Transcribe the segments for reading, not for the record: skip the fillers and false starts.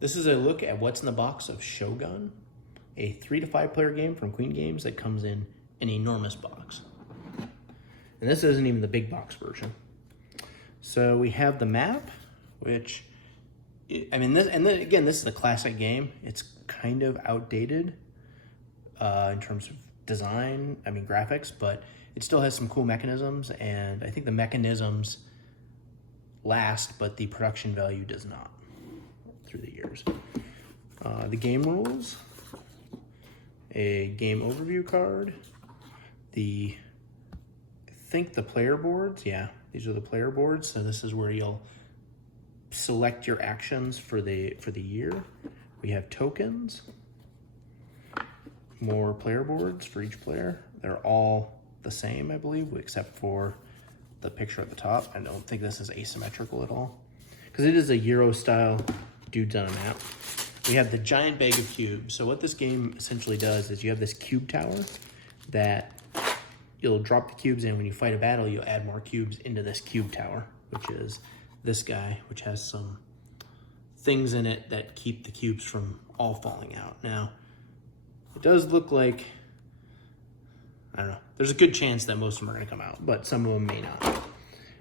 This is a look at what's in the box of Shogun, a 3 to 5 player game from Queen Games that comes in an enormous box. And this isn't even the big box version. So we have the map, which, I mean, this, and then again, this is a classic game. It's kind of outdated in terms of design, I mean graphics, but it still has some cool mechanisms, and I think the mechanisms last, but the production value does not through the years. The game rules, a game overview card, I think the player boards, yeah, these are the player boards. So this is where you'll select your actions for the year. We have tokens, more player boards for each player. They're all the same, I believe, except for the picture at the top. I don't think this is asymmetrical at all, because it is a Euro style dudes on a map. We have the giant bag of cubes. So what this game essentially does is you have this cube tower that you'll drop the cubes in. When you fight a battle, you'll add more cubes into this cube tower, which is this guy, which has some things in it that keep the cubes from all falling out. Now, it does look like, I don't know, there's a good chance that most of them are gonna come out, but some of them may not.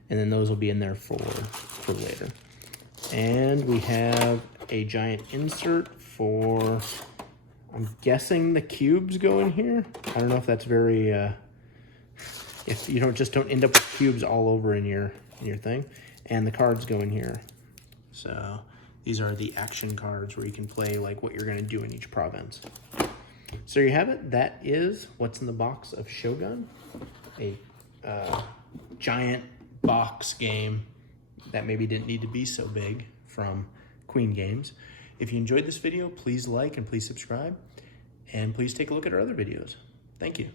And then those will be in there for later. And we have a giant insert for, I'm guessing the cubes go in here. I don't know if that's very, if you don't end up with cubes all over in your thing. And the cards go in here. So these are the action cards where you can play like what you're gonna do in each province. So there you have it. That is what's in the box of Shogun, a giant box game that maybe didn't need to be so big from Queen Games. If you enjoyed this video, please like and please subscribe, and please take a look at our other videos. Thank you.